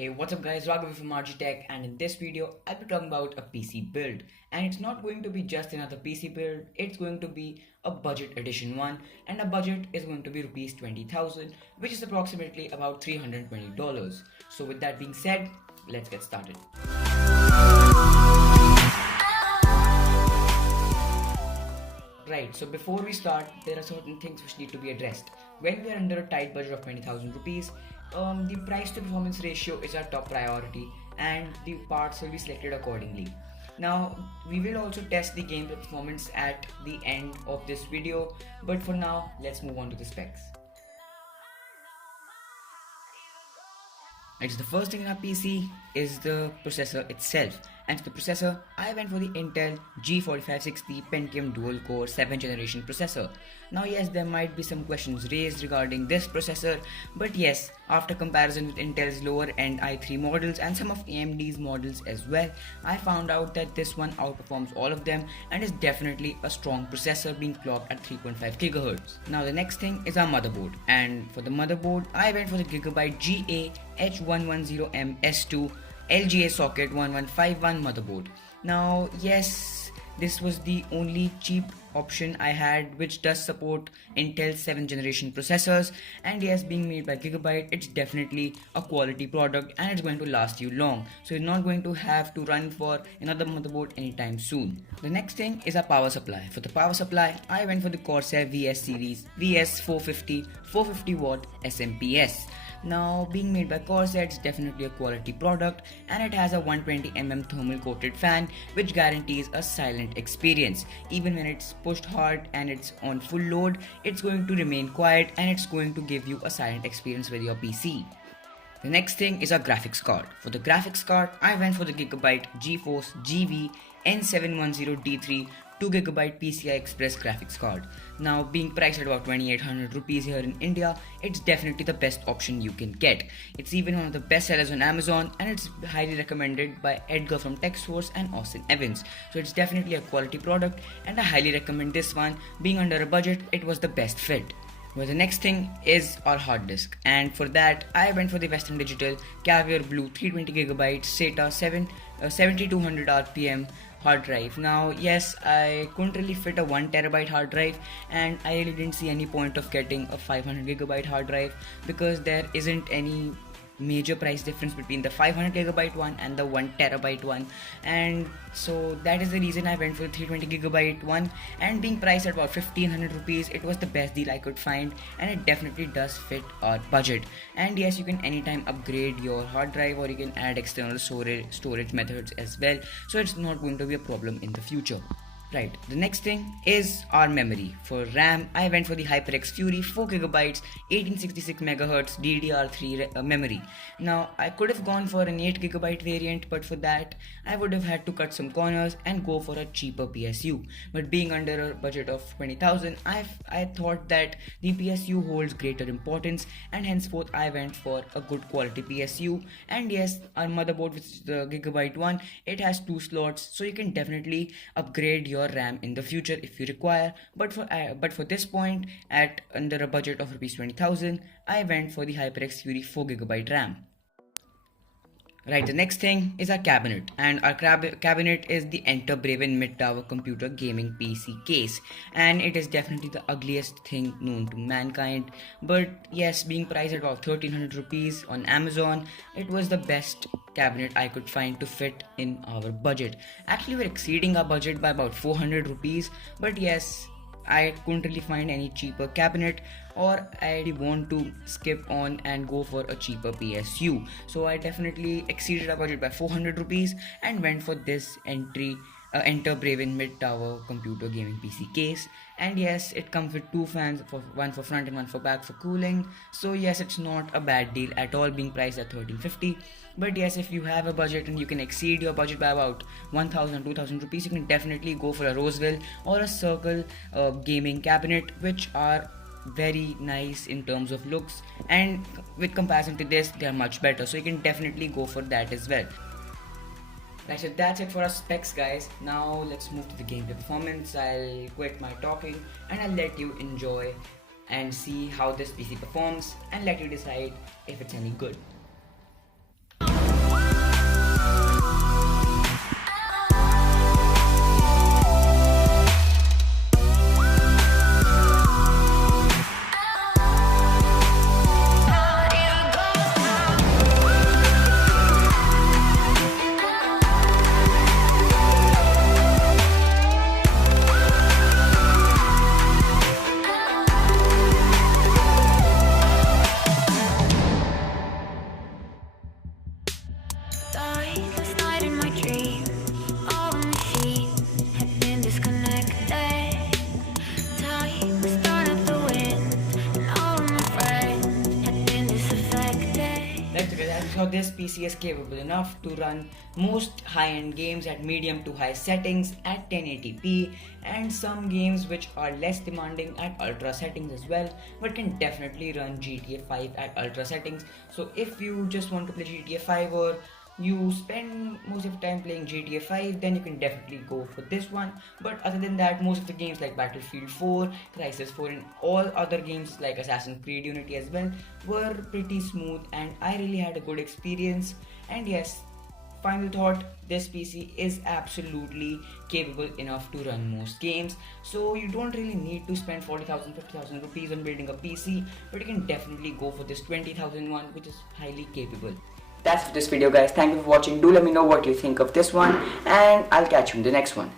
Hey, what's up guys, Raghav from RG Tech, and in this video I'll be talking about a PC build. And it's not going to be just another PC build, it's going to be a budget edition one, and a budget is going to be rupees 20,000, which is approximately about $320. So with that being said, let's get started. Right, so before we start, there are certain things which need to be addressed. When we are under a tight budget of 20,000 rupees, the price to performance ratio is our top priority and the parts will be selected accordingly. Now, we will also test the gameplay performance at the end of this video, but for now, let's move on to the specs. Right, so the first thing in our PC is the processor itself. And for the processor, I went for the Intel G4560 Pentium dual core 7th generation processor. Now yes, there might be some questions raised regarding this processor, but yes, after comparison with Intel's lower end i3 models and some of AMD's models as well, I found out that this one outperforms all of them and is definitely a strong processor being clocked at 3.5 GHz. Now the next thing is our motherboard, and for the motherboard, I went for the Gigabyte GA H110M S2 LGA socket 1151 motherboard. Now yes, this was the only cheap option I had which does support Intel 7th generation processors, and yes, being made by Gigabyte, it's definitely a quality product and it's going to last you long, so you're not going to have to run for another motherboard anytime soon. The next thing is a power supply. For the power supply, I went for the Corsair VS series VS450 450 watt SMPS. Now, being made by Corsair, it's definitely a quality product and it has a 120mm thermal coated fan which guarantees a silent experience. Even when it's pushed hard and it's on full load, it's going to remain quiet and it's going to give you a silent experience with your PC. The next thing is a graphics card. For the graphics card, I went for the Gigabyte GeForce GV N710D3 2GB PCI Express graphics card. Now, being priced at about 2800 rupees here in India, it's definitely the best option you can get. It's even one of the best sellers on Amazon and it's highly recommended by Edgar from TechSource and Austin Evans. So it's definitely a quality product and I highly recommend this one. Being under a budget, it was the best fit. Well, the next thing is our hard disk, and for that I went for the Western Digital Caviar Blue 320GB SATA 7200 RPM hard drive. Now yes, I couldn't really fit a 1TB hard drive and I really didn't see any point of getting a 500GB hard drive because there isn't any major price difference between the 500GB one and the 1TB one, and so that is the reason I went for the 320GB one, and being priced at about 1500 rupees, it was the best deal I could find and it definitely does fit our budget. And yes, you can anytime upgrade your hard drive or you can add external storage methods as well, so it's not going to be a problem in the future. Right, the next thing is our memory. For RAM, I went for the HyperX Fury 4GB 1866MHz DDR3 memory. Now, I could have gone for an 8GB variant, but for that, I would have had to cut some corners and go for a cheaper PSU. But being under a budget of 20,000, I thought that the PSU holds greater importance, and henceforth I went for a good quality PSU. And yes, our motherboard, which is the Gigabyte one, it has 2 slots, so you can definitely upgrade your RAM in the future if you require, but for this point, at under a budget of rupees 20,000, I went for the HyperX Fury 4GB RAM. Right, the next thing is our cabinet, and our cabinet is the Enter Braven mid-tower computer gaming PC case, and it is definitely the ugliest thing known to mankind, but yes, being priced at about 1300 rupees on Amazon, it was the best cabinet I could find to fit in our budget. Actually, we're exceeding our budget by about 400 rupees, but yes, I couldn't really find any cheaper cabinet, or I want to skip on and go for a cheaper PSU. So I definitely exceeded our budget by 400 rupees and went for this Enter Braven mid-tower computer gaming PC case. And yes, it comes with 2 fans, one for front and one for back for cooling. So yes, it's not a bad deal at all, being priced at 1350. But yes, if you have a budget and you can exceed your budget by about 1000-2000 rupees, you can definitely go for a Roseville or a Circle gaming cabinet, which are very nice in terms of looks, and with comparison to this, they are much better, so you can definitely go for that as well. Right, so that's it for our specs, guys. Now let's move to the gameplay performance. I'll quit my talking and I'll let you enjoy and see how this PC performs and let you decide if it's any good. thought this PC is capable enough to run most high-end games at medium to high settings at 1080p, and some games which are less demanding at ultra settings as well, but can definitely run GTA 5 at ultra settings. So if you just want to play GTA 5 or you spend most of the time playing GTA 5, then you can definitely go for this one. But other than that, most of the games like Battlefield 4, Crysis 4 and all other games like Assassin's Creed Unity as well were pretty smooth, and I really had a good experience. And yes, final thought, this PC is absolutely capable enough to run most games. So you don't really need to spend 40,000, 50,000 rupees on building a PC, but you can definitely go for this 20,000 one, which is highly capable. That's it for this video, guys. Thank you for watching. Do let me know what you think of this one, and I'll catch you in the next one.